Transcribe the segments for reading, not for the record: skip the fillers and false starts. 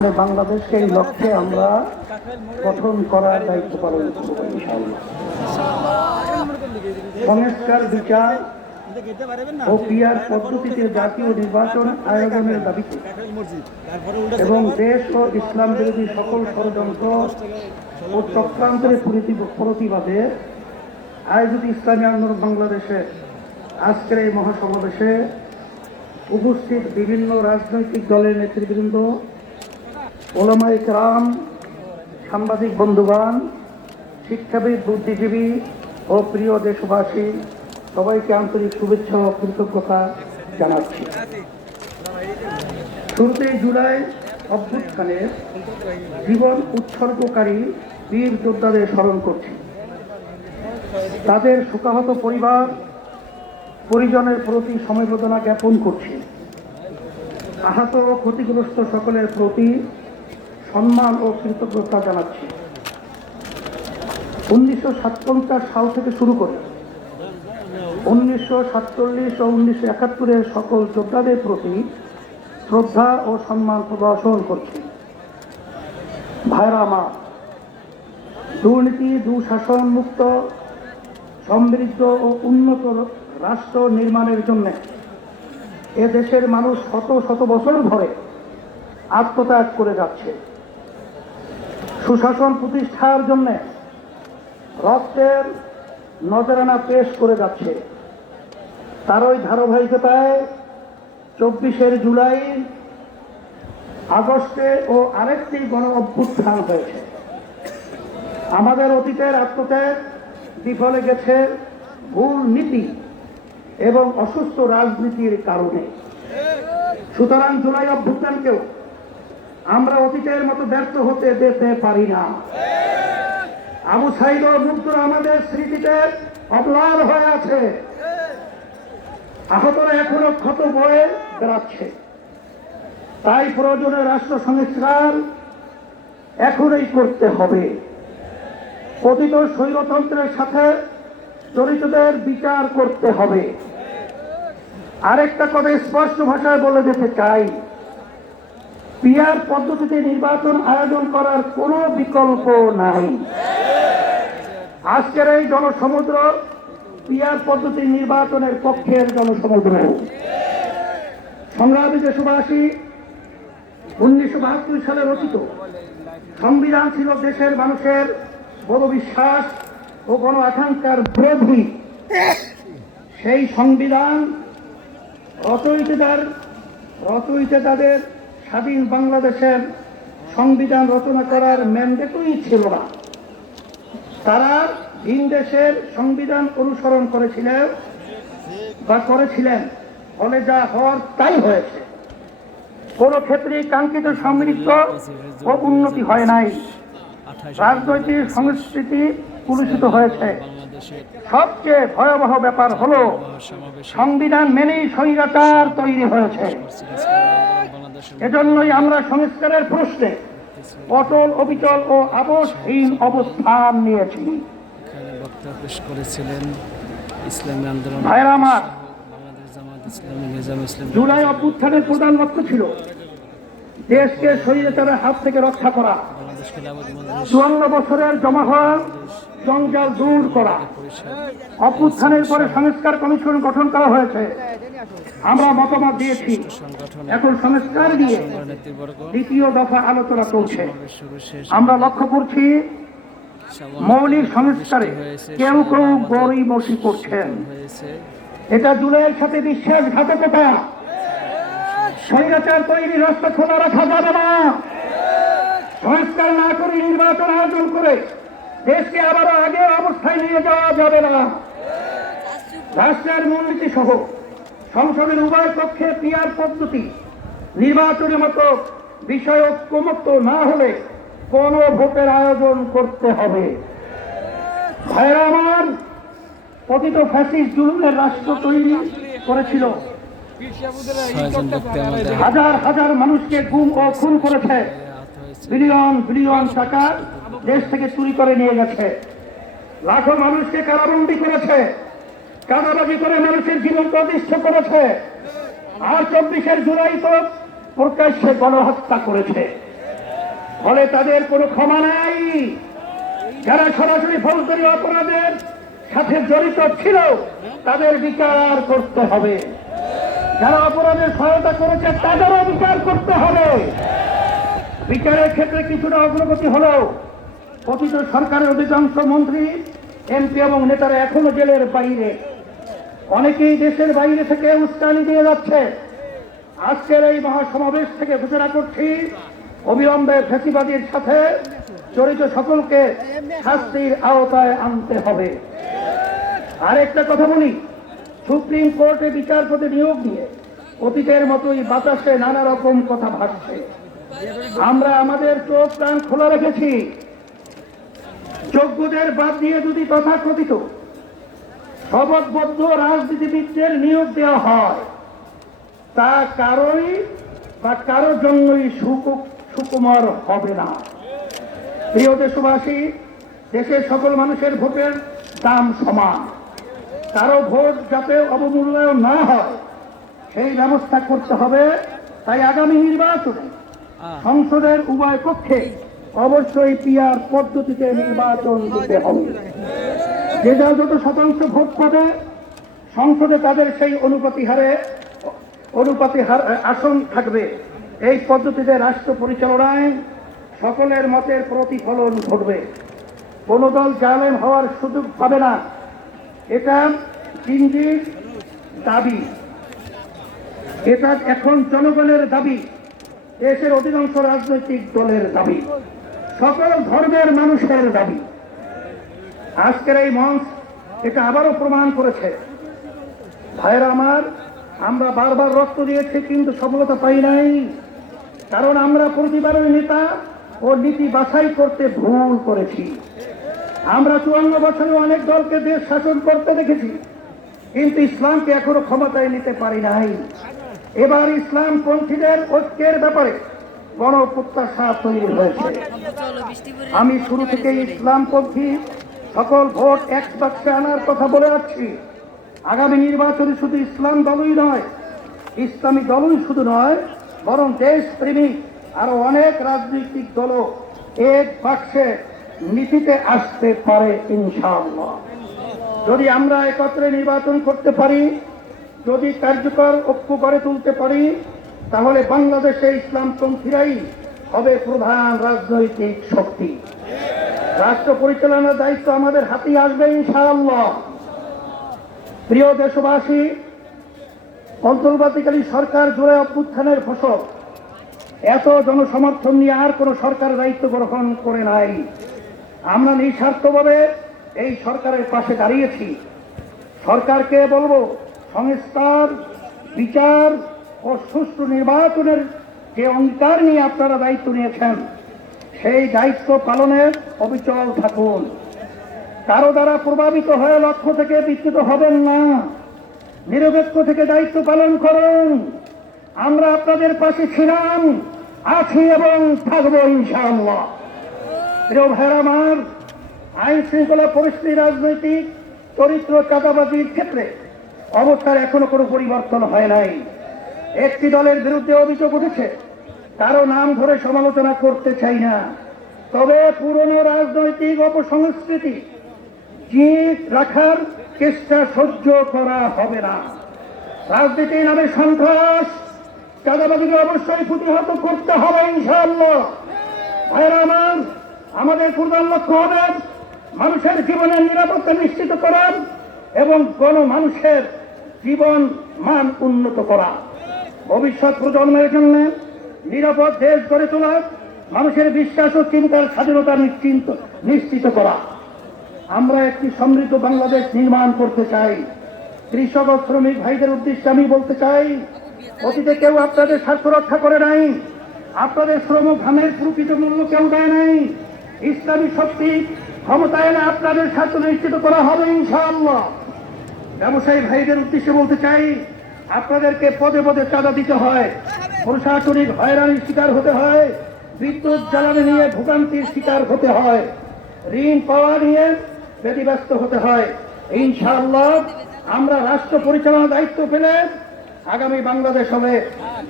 বাংলাদেশকে এই লক্ষ্যে আমরা গঠন করার দায়িত্ব পালন করব ইনশাআল্লাহ। সংস্কার, বিচার ও পিয়ার পদ্ধতিতে জাতীয় নির্বাচন আয়োজনের দাবিতে এবং দেশ ও ইসলাম বিরোধী সকল ষড়যন্ত্র ও চক্রান্তের প্রতিবাদে আয়োজিত ইসলামী আন্দোলন বাংলাদেশে আজকের এই মহাসমাবেশে উপস্থিত বিভিন্ন রাজনৈতিক দলের নেতৃবৃন্দ, ওলামায়ে কেরাম, সাংবাদিক বন্ধুগণ, শিক্ষাবিদ, বুদ্ধিজীবী ও প্রিয় দেশবাসী, সবাইকে আন্তরিক শুভেচ্ছা ও কৃতজ্ঞতা জানাচ্ছি। শুরুতেই জুলাই অভ্যুত্থানের জীবন উৎসর্গকারী বীর যোদ্ধাদের স্মরণ করছি। তাদের শোকাহত পরিজনের প্রতি সমবেদনা জ্ঞাপন করছি। আহত ও ক্ষতিগ্রস্ত সকলের প্রতি সম্মান ও কৃতজ্ঞতা জানাচ্ছি। 1947 সাল থেকে শুরু করে 1947 ও 1971 সকল যোদ্ধাদের প্রতি শ্রদ্ধা ও সম্মান প্রদর্শন করছি। ভাইরা আমার, দুর্নীতি, দুঃশাসন মুক্ত, সমৃদ্ধ ও উন্নত রাষ্ট্র নির্মাণের জন্য এ দেশের মানুষ শত শত বছর ধরে আত্মত্যাগ করে যাচ্ছে। সুশাসন প্রতিষ্ঠার জন্য রক্তের নজরানা পেশ করে যাচ্ছে। তারই ধারাবাহিকতায় 24 জুলাই, আগস্টে ও আরেকটি গণ অভ্যুত্থান হয়েছে। আমাদের অতীতের আত্মত্যাগ বিফলে গেছে ভুল নীতি এবং অসুস্থ রাজনীতির কারণে। সুতরাং জুলাই অভ্যুত্থানকেও আমরা অতীতের মতো ব্যর্থ হতে দিতে পারি না। আবু সাঈদ ও মুগ্ধরা আমাদের স্মৃতিতে অম্লান হয়ে আছে। আহতরা এখনো ক্ষত বয়ে বেড়াচ্ছে। তাই প্রয়োজনে রাষ্ট্র সংস্কার এখনই করতে হবে। পতিত স্বৈরতন্ত্রের সাথে জড়িতদের বিচার করতে হবে। আরেকটা কথা স্পষ্ট ভাষায় বলে দিতে চাই, পিয়ার পদ্ধতিতে নির্বাচন আয়োজন করার কোনো বিকল্প নাই। আজকের এই জনসমুদ্র পিয়ার পদ্ধতি নির্বাচনের পক্ষের জনসমুদ্র। সংগ্রামী দেশবাসী, 1972 সালে রচিত সংবিধান ছিল দেশের মানুষের বড় বিশ্বাস ও গণ আকাঙ্ক্ষার বিরোধী। সেই সংবিধান রচয়িতাদের স্বাধীন বাংলাদেশের সংবিধান রচনা করার ম্যান্ডেটই ছিল না। তারা ভিন দেশের সংবিধান অনুসরণ করেছিলেন, ফলে যা হওয়ার তাই হয়েছে। কোন ক্ষেত্রে কাঙ্ক্ষিত সমৃদ্ধ ও উন্নতি হয় নাই। রাজনৈতিক সংস্কৃতি কলুষিত হয়েছে। সবচেয়ে ভয়াবহ ব্যাপার হলো সংবিধান মেনেই স্বৈরাচার তৈরি হয়েছে। এজন্যই আমরা সংস্কারের প্রশ্নে অটল, অবিচল ও আপোষহীন অবস্থান নিয়েছি। ভাইরা আমার, জুলাই অভ্যুত্থানের প্রধান লক্ষ্য ছিল দেশকে স্বৈরাচারের হাত থেকে রক্ষা করা, 54 বছরের জমা হওয়া জঞ্জাল দূর করা। অভ্যুত্থানের পরে সংস্কার কমিশন গঠন করা হয়েছে। আমরা মতামত দিয়েছি। এখন সংস্কার নিয়ে দ্বিতীয় দফা আলোচনা চলছে। আমরা লক্ষ্য করছি মৌলিক সংস্কারে কেউ কেউ গড়িমসি করছেন। এটা জুলাইয়ের সাথে বিশ্বাসঘাতকতা। স্বৈরাচার তৈরি রাস্তা খোলা রাখা যাবে না। সংস্কার না করে নির্বাচন আয়োজন করে দেশকে আবারও আগের অবস্থায় নিয়ে যাওয়া যাবে না। রাষ্ট্রের মূলনীতি সহ সংসদের উভয় পক্ষে পিয়ার পদ্ধতি নির্বাচনের মতো বিষয় ঐক্যমত্য না হলে কোন ভোটের আয়োজন করতে হবে। ভাইরা আমার, পতিত ফ্যাসিস্ট জুলুমের রাষ্ট্র তৈরি করেছিল। হাজার হাজার মানুষকে গুম ও খুন করেছে। বিলিয়ন বিলিয়ন টাকা দেশ থেকে চুরি করে নিয়ে গেছে। লাখো মানুষকে কারাবন্দী করেছে। কারাবাজি করে মানুষের জীবন প্রতিষ্ঠ করেছে। আর 24 জুলাই তো প্রকাশ্যে গণহত্যা করেছে। ফলে তাদের কোনো ক্ষমা নাই। যারা সরাসরি ফৌজদারি অপরাধের সাথে জড়িত ছিল তাদের বিচার করতে হবে, যারা অপরাধের সহায়তা করেছে তাদেরও বিচার করতে হবে। বিচারের ক্ষেত্রে কিছুটা অগ্রগতি হলেও কথিত সরকারের অধিকাংশ মন্ত্রী, এমপি এবং নেতারা এখনো জেলের বাইরে, অনেকেই দেশের বাইরে থেকে উস্কানি দিয়ে যাচ্ছে। আজকের এই মহাসমাবেশ থেকে ঘোষণা করছি, অবিলম্বে ফ্যাসিবাদীর সাথে জড়িত সকলকে শাস্তির আওতায় আনতে হবে। আরেকটা কথা বলি, সুপ্রিম কোর্টে বিচারপতি নিয়োগ নিয়ে অতীতের মতোই বাতাসে নানা রকম কথা ভাসছে। আমরা আমাদের চোখ কান খোলা রেখেছি। যোগ্যদের বাদ দিয়ে যদি তথাকথিত শপথবদ্ধ রাজনীতিবিদদের নিয়োগ দেওয়া হয়, তা কারোই বা কারোর জন্যই সুকুমার হবে না। প্রিয় দেশবাসী, দেশের সকল মানুষের ভোটের দাম সমান, কারো ভোট যাতে অবমূল্যায়ন না হয় সেই ব্যবস্থা করতে হবে। তাই আগামী নির্বাচনে সংসদের উভয় পক্ষে অবশ্যই পিআর পদ্ধতিতে নির্বাচন দিতে হবে। যে যা যত শতাংশ ভোট পাবে সংসদে তাদের সেই অনুপাতি আসন থাকবে। এই পদ্ধতিতে রাষ্ট্র পরিচালনায় সকলের মতের প্রতিফলন ঘটবে। কোন দল জালেম হওয়ার সুযোগ পাবে না। এটা জিনজির দাবি, এটা এখন জনগণের দাবি, দেশের অধিকাংশ রাজনৈতিক দলের দাবি, সকল ধর্মের মানুষের দাবি। আজকের এই মঞ্চ এটা আবারও প্রমাণ করেছে। ভাইরা আমার, আমরা বারবার রক্ত দিয়েছি কিন্তু সফলতা পাই নাই, কারণ আমরা প্রতিবারের নেতা ও নীতি বাছাই করতে ভুল করেছি। আমরা 54 বছরে অনেক দলকে দেশ শাসন করতে দেখেছি, কিন্তু ইসলামকে এখনো ক্ষমতায় নিতে পারি নাই। এবার ইসলামপন্থীদের ঐক্যের ব্যাপারে বড় প্রত্যাশা তৈরি হয়েছে। আমি শুরু থেকে ইসলামপন্থী সকল ভোট এক বাক্সে আনার কথা বলে আসছি। আগামী নির্বাচনে শুধু ইসলাম দলই নয়, ইসলামী দলই শুধু নয়, বরং দেশপ্রেমিক আরো অনেক রাজনৈতিক দলও এক বাক্সে নীতিতে আসতে পারে ইনশাআল্লাহ। যদি আমরা একত্রে নির্বাচন করতে পারি, যদি কার্যকর ঐক্য গড়ে তুলতে পারি, তাহলে বাংলাদেশে ইসলামপন্থীরাই হবে প্রধান রাজনৈতিক শক্তি। রাষ্ট্র পরিচালনার দায়িত্ব আমাদের হাতেই আসবে ইনশাআল্লাহ। প্রিয় দেশবাসী, অন্তর্বর্তীকালীন সরকার জুলাই অভ্যুত্থানের ফসল, এত জনসমর্থন নিয়ে আর কোন সরকার দায়িত্ব গ্রহণ করে নাই। আমরা নিঃস্বার্থভাবে এই সরকারের পাশে দাঁড়িয়েছি। সরকারকে বলবো, সংস্কার, বিচার ও সুষ্ঠু নির্বাচনের যে অঙ্গীকার নিয়ে আপনারা দায়িত্ব নিয়েছেন, সেই দায়িত্ব পালনের অবিচল থাকুন। কারো দ্বারা প্রভাবিত হয়ে লক্ষ্য থেকে বিচ্যুত হবেন না। নিরপেক্ষ থেকে দায়িত্ব পালন করুন। আমরা আপনাদের পাশে ছিলাম, আছি এবং থাকবো ইনশাআল্লাহ। প্রিয় ভাইরা আমার, আইন শৃঙ্খলা পরিস্থিতি, রাজনৈতিক চরিত্র, চাঁদাবাজির ক্ষেত্রে অবস্থার এখনো কোনো পরিবর্তন হয় নাই। একটি দলের বিরুদ্ধে অভিযোগ উঠেছে, কারো নাম ধরে সমালোচনা করতে চাই না, তবে পুরনো রাজনৈতিক অপসংস্কৃতি জিত রাখার চেষ্টা সহ্য করা হবে না। রাজনীতির নামে সন্ত্রাস, চাঁদাবাজিকে অবশ্যই প্রতিহত করতে হবে ইনশাআল্লাহ। ভাইরা আমার, আমাদের প্রধান লক্ষ্য হবে মানুষের জীবনের নিরাপত্তা নিশ্চিত করা এবং গণমানুষের জীবন মান উন্নত করা, ভবিষ্যৎ প্রজন্মের জন্য নিরাপদ দেশ গড়ে তোলা, মানুষের বিশ্বাস ও চিন্তার স্বাধীনতা নিশ্চিত করা। আমরা একটি সমৃদ্ধ বাংলাদেশ নির্মাণ করতে চাই। কৃষক ও শ্রমিক ভাইদের উদ্দেশ্যে আমি বলতে চাই, অতীতে কেউ আপনাদের স্বার্থ রক্ষা করে নাই, আপনাদের শ্রম ঘামের প্রকৃত মূল্য কেউ দেয় নাই। ইসলামী শক্তি ক্ষমতায় এনে আপনাদের স্বার্থ নিশ্চিত করা হবে ইনশাআল্লাহ। ব্যবসায়ী ভাইদের উদ্দেশ্যে বলতে চাই, আপনাদেরকে পদে পদে চাঁদা দিতে হয়, প্রশাসনিক হয়রানির শিকার হতে হয়, বিদ্যুৎ জ্বালানি নিয়ে ভোগান্তির শিকার হতে হয়, ঋণ পাওয়া নিয়ে ব্যতিব্যস্ত হতে হয়। ইনশাআল্লাহ আমরা রাষ্ট্র পরিচালনার দায়িত্ব পেলে আগামী বাংলাদেশ হবে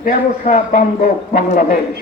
ব্যবসা বান্ধব বাংলাদেশ।